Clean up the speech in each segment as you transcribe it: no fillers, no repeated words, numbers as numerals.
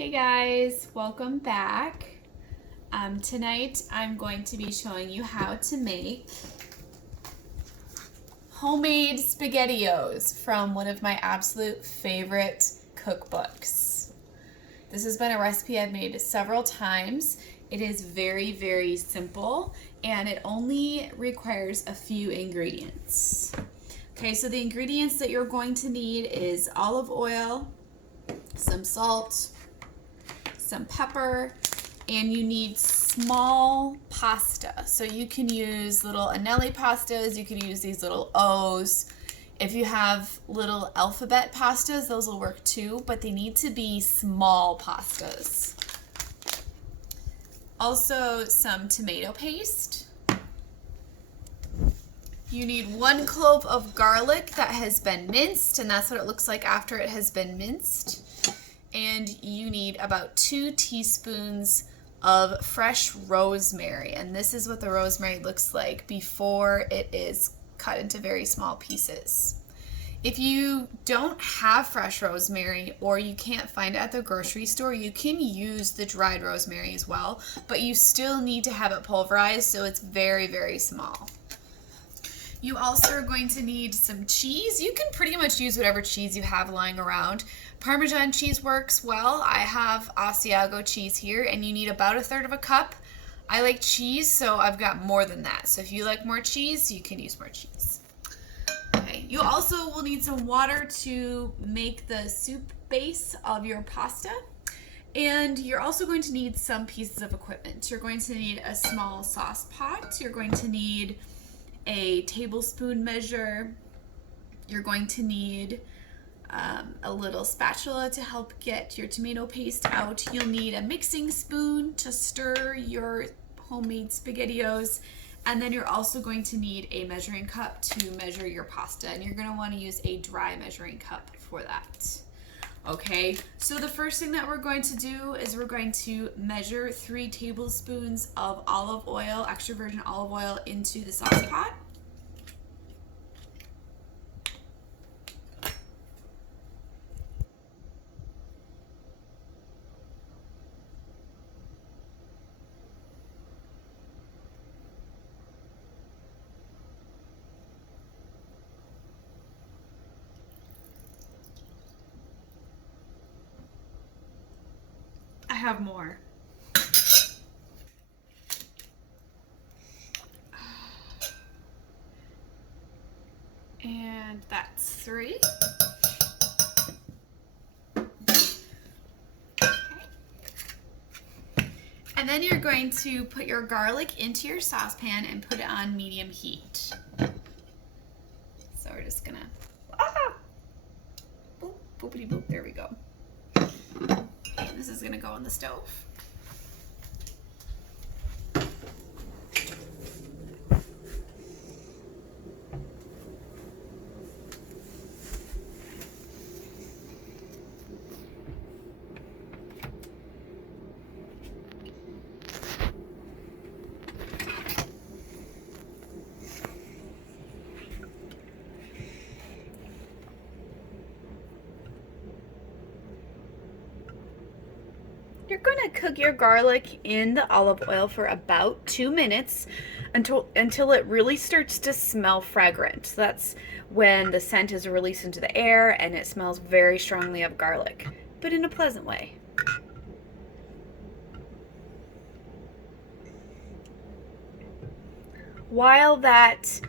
Hey guys, welcome back. Tonight I'm going to be showing you how to make homemade Spaghettios from one of my absolute favorite cookbooks. This has been a recipe I've made several times. It is very, very simple and it only requires a few ingredients. Okay, so the ingredients that you're going to need is olive oil, some salt, some pepper, and you need small pasta. So you can use little anelli pastas, you can use these little O's. If you have little alphabet pastas, those will work too, but they need to be small pastas. Also some tomato paste. You need 1 clove of garlic that has been minced, and that's what it looks like after it has been minced. And you need about 2 teaspoons of fresh rosemary. And this is what the rosemary looks like before it is cut into very small pieces. If you don't have fresh rosemary or you can't find it at the grocery store, you can use the dried rosemary as well, but you still need to have it pulverized so it's very, very small. You also are going to need some cheese. You can pretty much use whatever cheese you have lying around. Parmesan cheese works well. I have Asiago cheese here, and you need about 1/3 cup. I like cheese, so I've got more than that. So if you like more cheese, you can use more cheese. Okay. You also will need some water to make the soup base of your pasta. And you're also going to need some pieces of equipment. You're going to need a small sauce pot. You're going to need a tablespoon measure. You're going to need a little spatula to help get your tomato paste out. You'll need a mixing spoon to stir your homemade Spaghettios. And then you're also going to need a measuring cup to measure your pasta. And you're going to want to use a dry measuring cup for that. Okay, so the first thing that we're going to do is we're going to measure 3 tablespoons of olive oil, extra virgin olive oil, into the sauce pot. I have more. And that's 3. Okay. And then you're going to put your garlic into your saucepan and put it on medium heat. So we're just gonna, boop, boopity boop, there we go. And this is gonna go on the stove. You're gonna cook your garlic in the olive oil for about 2 minutes until it really starts to smell fragrant. So that's when the scent is released into the air and it smells very strongly of garlic, but in a pleasant way. While that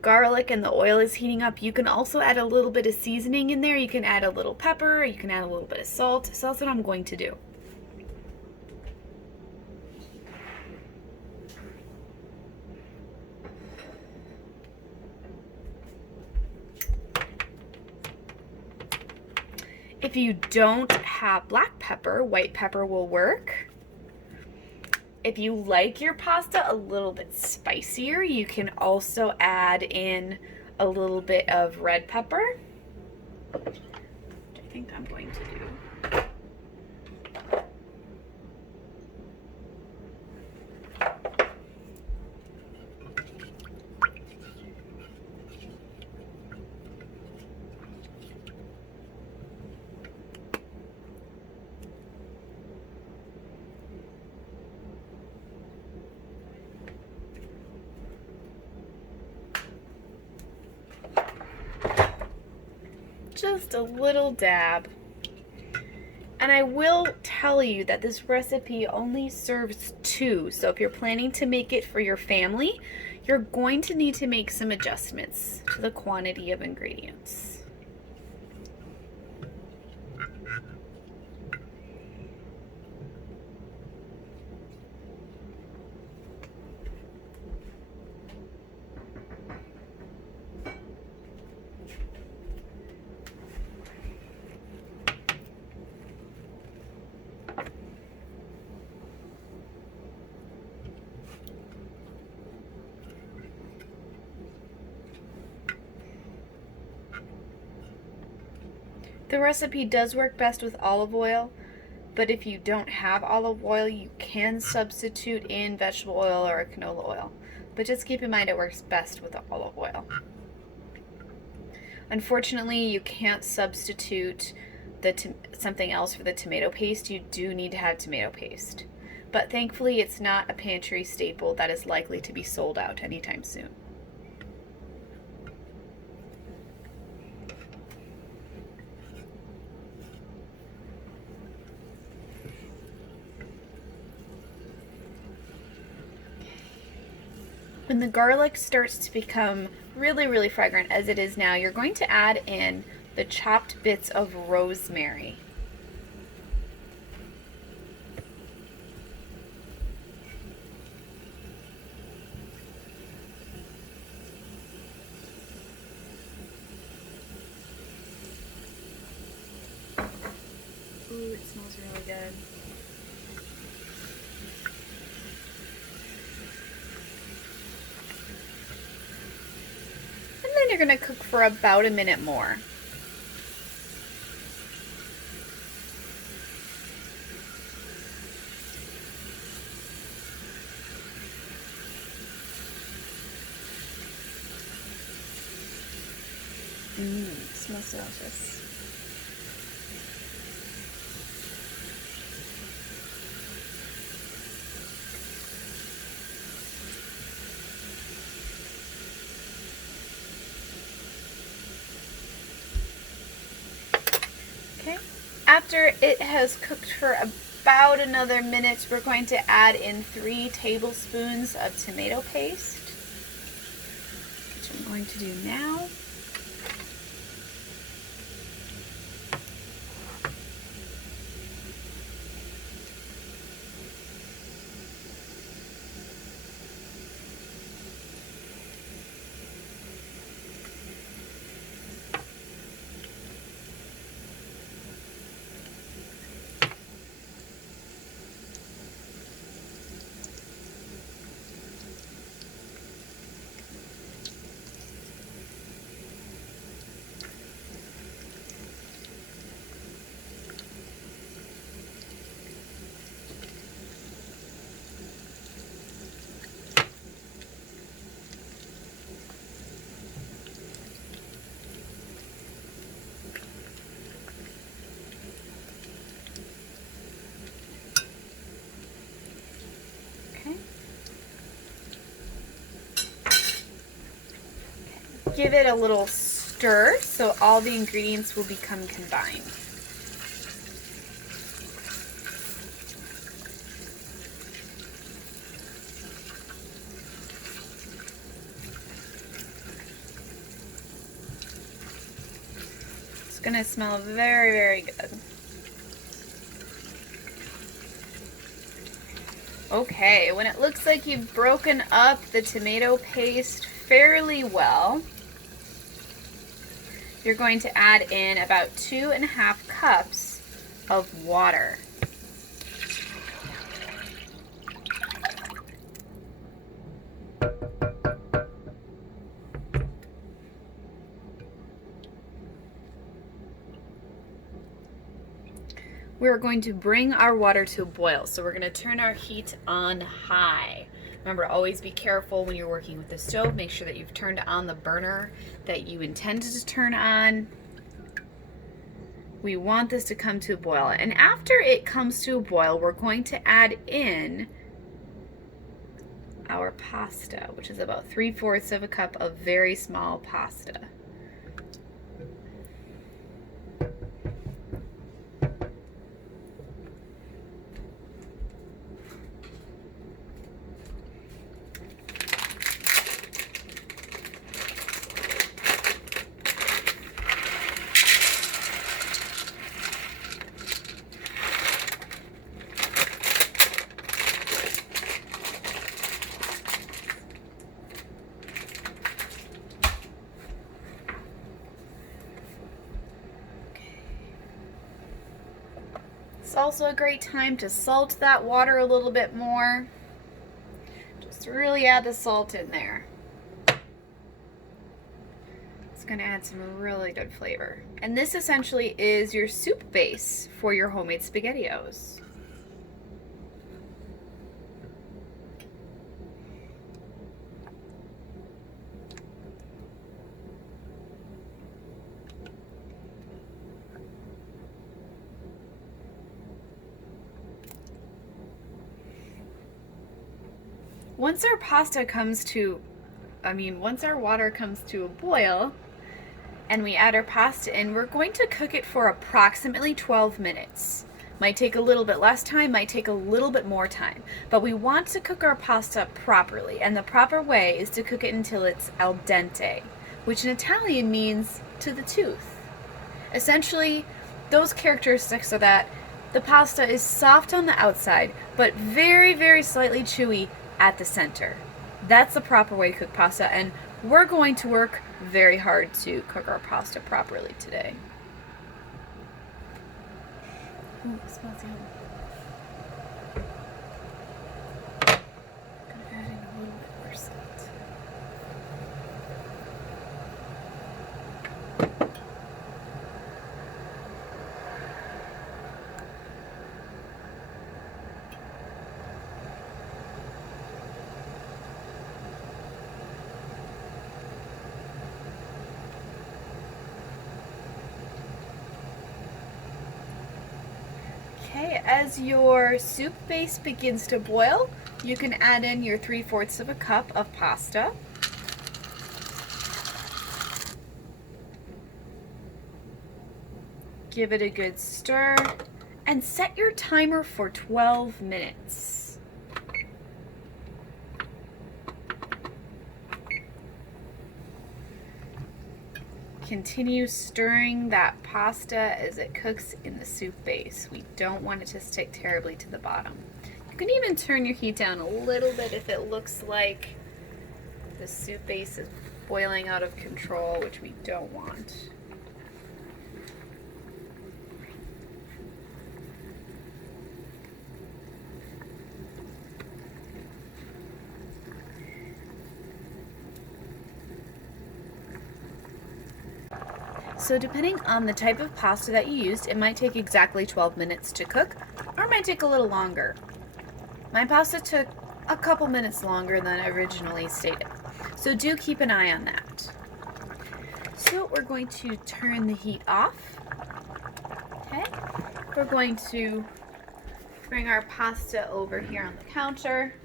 garlic and the oil is heating up, you can also add a little bit of seasoning in there. You can add a little pepper, you can add a little bit of salt. So that's what I'm going to do. If you don't have black pepper, white pepper will work. If you like your pasta a little bit spicier, you can also add in a little bit of red pepper, which I think I'm going to do. just a little dab. And I will tell you that this recipe only serves 2, so if you're planning to make it for your family, you're going to need to make some adjustments to the quantity of ingredients. The recipe does work best with olive oil, but if you don't have olive oil, you can substitute in vegetable oil or canola oil. But just keep in mind it works best with the olive oil. Unfortunately, you can't substitute something else for the tomato paste. You do need to have tomato paste. But thankfully, it's not a pantry staple that is likely to be sold out anytime soon. When the garlic starts to become really, really fragrant, as it is now, you're going to add in the chopped bits of rosemary. Ooh, it smells really good. You're going to cook for about a minute more. Smells delicious. Okay. After it has cooked for about another minute, we're going to add in 3 tablespoons of tomato paste, which I'm going to do now. Give it a little stir so all the ingredients will become combined. It's going to smell very, very good. Okay, when it looks like you've broken up the tomato paste fairly well, you're going to add in about 2.5 cups of water. We're going to bring our water to a boil, so we're going to turn our heat on high. Remember, always be careful when you're working with the stove. Make sure that you've turned on the burner that you intended to turn on. We want this to come to a boil. And after it comes to a boil, we're going to add in our pasta, which is about 3/4 of a cup of very small pasta. It's also a great time to salt that water a little bit more. Just really add the salt in there. It's going to add some really good flavor. And this essentially is your soup base for your homemade Spaghettios. Once our water comes to a boil and we add our pasta in, we're going to cook it for approximately 12 minutes. Might take a little bit less time, might take a little bit more time, but we want to cook our pasta properly, and the proper way is to cook it until it's al dente, which in Italian means to the tooth. Essentially, those characteristics are that the pasta is soft on the outside, but very, very slightly chewy at the center. That's the proper way to cook pasta, and we're going to work very hard to cook our pasta properly today. Ooh, it smells yummy. I'm gonna add in a little bit more salt. Okay, as your soup base begins to boil, you can add in your 3/4 of a cup of pasta. Give it a good stir and set your timer for 12 minutes. Continue stirring that pasta as it cooks in the soup base. We don't want it to stick terribly to the bottom. You can even turn your heat down a little bit if it looks like the soup base is boiling out of control, which we don't want. So depending on the type of pasta that you used, it might take exactly 12 minutes to cook, or it might take a little longer. My pasta took a couple minutes longer than originally stated, so do keep an eye on that. So we're going to turn the heat off. Okay, we're going to bring our pasta over here on the counter,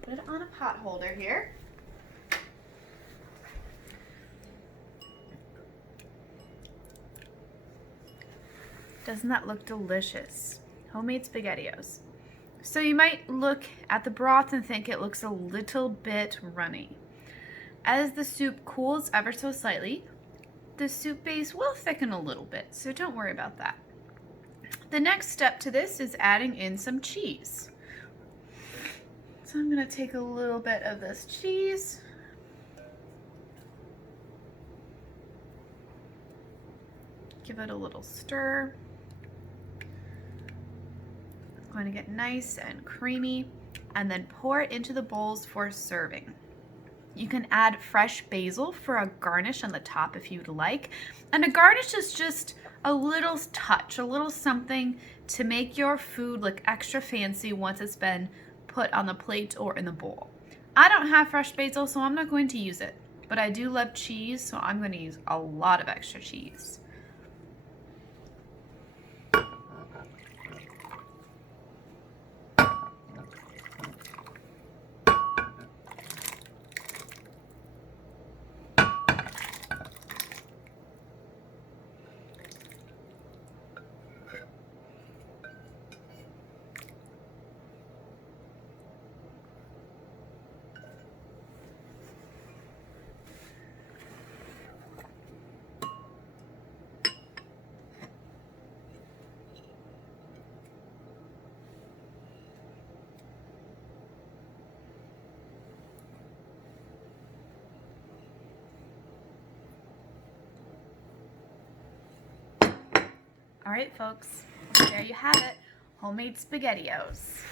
put it on a pot holder here. Doesn't that look delicious? Homemade Spaghettios. So you might look at the broth and think it looks a little bit runny. As the soup cools ever so slightly, the soup base will thicken a little bit, so don't worry about that. The next step to this is adding in some cheese. So I'm going to take a little bit of this cheese. Give it a little stir. Going to get nice and creamy, and then pour it into the bowls for serving. You can add fresh basil for a garnish on the top if you'd like, and a garnish is just a little touch, a little something to make your food look extra fancy once it's been put on the plate or in the bowl. I don't have fresh basil, so I'm not going to use it, but I do love cheese, so I'm going to use a lot of extra cheese. All right, folks, there you have it, homemade Spaghettios.